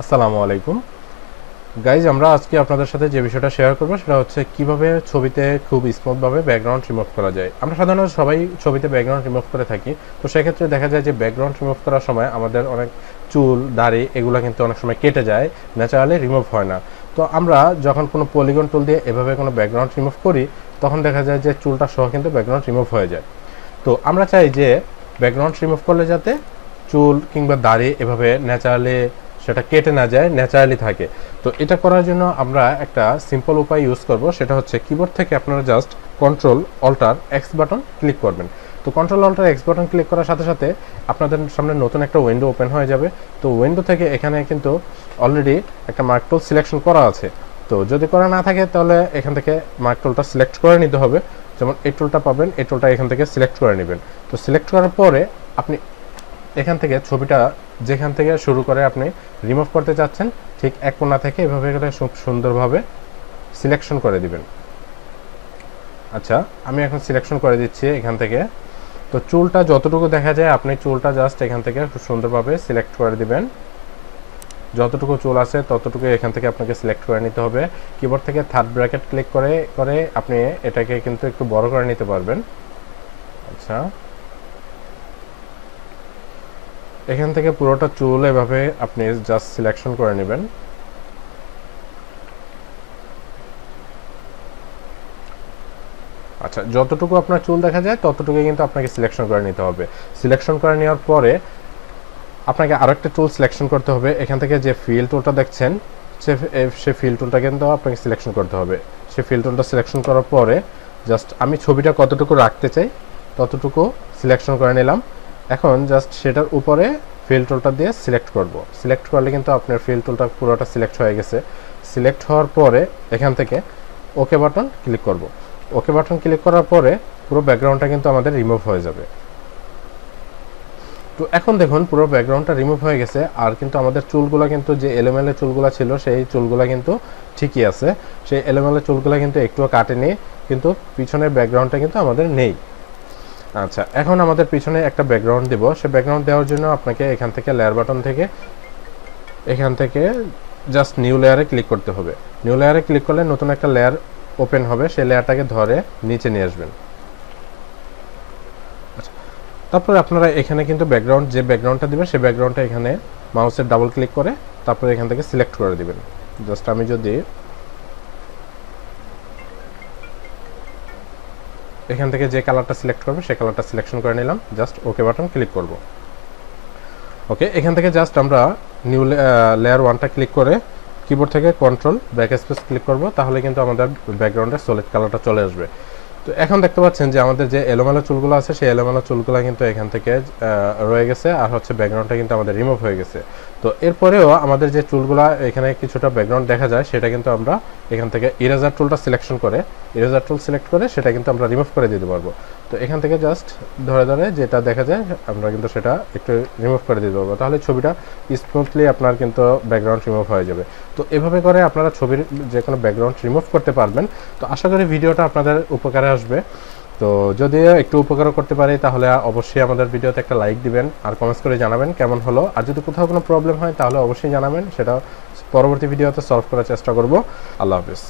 আসসালামু আলাইকুম গাইজ, আমরা আজকে আপনাদের সাথে যে বিষয়টা শেয়ার করব সেটা হচ্ছে কিভাবে ছবিতে খুব স্মুথভাবে ব্যাকগ্রাউন্ড রিমুভ করা যায়। আমরা সাধারণত সবাই ছবিতে ব্যাকগ্রাউন্ড রিমুভ করে থাকি। তো সেক্ষেত্রে দেখা যায় যে ব্যাকগ্রাউন্ড রিমুভ করার সময় আমাদের অনেক চুল দাড়ি এগুলো কিন্তু অনেক সময় কেটে যায়, ন্যাচারালি রিমুভ হয় না। তো আমরা যখন কোনো পলিগন টুল দিয়ে এভাবে কোনো ব্যাকগ্রাউন্ড রিমুভ করি তখন দেখা যায় যে চুলটা সহ কিন্তু ব্যাকগ্রাউন্ড রিমুভ হয়ে যায়। তো আমরা চাই যে ব্যাকগ্রাউন্ড রিমুভ করলে যাতে চুল কিংবা দাড়ি এভাবে ন্যাচারালি সেটা কেটে না যায়, ন্যাচারালি থাকে। তো এটা করার জন্য আমরা একটা সিম্পল উপায় ইউজ করব, সেটা হচ্ছে কিবোর্ড থেকে আপনারা just control alt x button click করবেন। তো control alt x button click করার সাথে সাথে আপনাদের সামনে নতুন একটা উইন্ডো ওপেন হয়ে যাবে। তো উইন্ডো থেকে এখানে কিন্তু অলরেডি একটা মার্ক টুল সিলেকশন করা আছে। তো যদি করা না থাকে তাহলে এখান থেকে মার্ক টুলটা সিলেক্ট করে নিতে হবে। যেমন এই টুলটা পাবেন, এই টুলটা এখান থেকে সিলেক্ট করে নেবেন। তো সিলেক্ট করার পরে আপনি এখান থেকে ছবিটা যেখান থেকে শুরু করে আপনি রিমুভ করতে চাচ্ছেন ঠিক এক কোণা থেকে এভাবে করে খুব সুন্দরভাবে সিলেকশন করে দিবেন। আচ্ছা, আমি এখন সিলেকশন করে দিচ্ছি এখান থেকে। তো চুলটা যতটুকু দেখা যায় আপনি চুলটা জাস্ট এখান থেকে খুব সুন্দরভাবে সিলেক্ট করে দিবেন। যতটুকু চুল আছে ততটুকু এখান থেকে আপনাকে সিলেক্ট করে নিতে হবে। কিবোর্ড থেকে থার্ড ব্র্যাকেট ক্লিক করে করে আপনি এটাকে কিন্তু একটু বড় করে নিতে পারবেন। আচ্ছা, এখান থেকে পুরোটা চুল এভাবে আপনি জাস্ট সিলেকশন করে নেবেন। আচ্ছা, যতটুকু আপনার চুল দেখা যায় ততটুকু কিন্তু আপনাকে সিলেকশন করে নিতে হবে। সিলেকশন করে নেওয়ার পরে আপনাকে আরেকটা টুল সিলেকশন করতে হবে। এখান থেকে যে ফিল টুলটা দেখছেন সে ফিল টুলটা কিন্তু আপনাকে সিলেকশন করতে হবে। সে ফিল টুলটা সিলেকশন করার পরে জাস্ট আমি ছবিটা কতটুকু রাখতে চাই ততটুকু সিলেকশন করে নিলাম। এখন জাস্ট সেটার উপরে ফিল টুলটা দিয়ে সিলেক্ট করব। সিলেক্ট করলে কিন্তু আপনার ফিল টুলটা পুরোটা সিলেক্ট হয়ে গেছে। সিলেক্ট হওয়ার পরে এখান থেকে ওকে বাটন ক্লিক করব। ওকে বাটন ক্লিক করার পরে পুরো ব্যাকগ্রাউন্ডটা কিন্তু আমাদের রিমুভ হয়ে যাবে। তো এখন দেখুন পুরো ব্যাকগ্রাউন্ডটা রিমুভ হয়ে গেছে, আর কিন্তু আমাদের চুলগুলো কিন্তু যে এলোমেলো চুলগুলো ছিল সেই চুলগুলো কিন্তু ঠিকই আছে। সেই এলোমেলো চুলগুলো কিন্তু একটুও কাটেনি, কিন্তু পিছনের ব্যাকগ্রাউন্ডটা কিন্তু আমাদের নেই। আচ্ছা, এখন আমাদের পিছনে একটা ব্যাকগ্রাউন্ড দিব। সে ব্যাকগ্রাউন্ড দেওয়ার জন্য আপনাকে এখান থেকে লেয়ার বাটন থেকে এখান থেকে জাস্ট নিউ লেয়ারে ক্লিক করতে হবে। নিউ লেয়ারে ক্লিক করলে নতুন একটা লেয়ার ওপেন হবে, সেই লেয়ারটাকে ধরে নিচে নিয়ে আসবেন। তারপরে আপনারা এখানে কিন্তু ব্যাকগ্রাউন্ড যে ব্যাকগ্রাউন্ডটা দিবেন সেই ব্যাকগ্রাউন্ডটা এখানে মাউসের ডাবল ক্লিক করে তারপরে এখান থেকে সিলেক্ট করে দিবেন। জাস্ট আমি যদি এখান থেকে যে কালারটা সিলেক্ট করবে সেই কালারটা সিলেকশন করে নিলাম, জাস্ট ওকে বাটন ক্লিক করব। ওকে, এখান থেকে জাস্ট আমরা নিউ লেয়ার ওয়ানটা ক্লিক করে কিবোর্ড থেকে কন্ট্রোল ব্যাক স্পেস ক্লিক করব, তাহলে কিন্তু আমাদের ব্যাকগ্রাউন্ডের সলিড কালারটা চলে আসবে। তো এখন দেখতে পাচ্ছেন যে আমাদের যে এলোমেলো চুলগুলো আছে সেই এলোমেলো চুলগুলো কিন্তু এখান থেকে রয়ে গেছে, আর হচ্ছে ব্যাকগ্রাউন্ডটা কিন্তু আমাদের রিমুভ হয়ে গেছে। তো এরপরেও আমাদের যে চুলগুলো এখানে কিছুটা ব্যাকগ্রাউন্ড দেখা যায় সেটা কিন্তু আমরা এখান থেকে ইরেজার টুলটা সিলেকশন করে ইরেজার টুল সিলেক্ট করে সেটা কিন্তু আমরা রিমুভ করে দিতে পারবো। তো এখান থেকে জাস্ট ধরে ধরে যেটা দেখা যায় আমরা কিন্তু সেটা একটু রিমুভ করে দিতে পারবো, তাহলে ছবিটা স্মুথলি আপনার কিন্তু ব্যাকগ্রাউন্ড রিমুভ হয়ে যাবে। তো এভাবে করে আপনারা ছবির যে কোনো ব্যাকগ্রাউন্ড রিমুভ করতে পারবেন। তো আশা করি ভিডিওটা আপনাদের উপকারে আসবে। তো যদিও একটু উপকার করতে পারি তাহলে অবশ্যই আমাদের ভিডিওতে একটা লাইক দিবেন আর কমেন্টস করে জানাবেন কেমন হলো। আর যদি কোথাও কোনো প্রবলেম হয় তাহলে অবশ্যই জানাবেন, সেটা পরবর্তী ভিডিওতে সলভ করার চেষ্টা করব। আল্লাহ হাফেজ।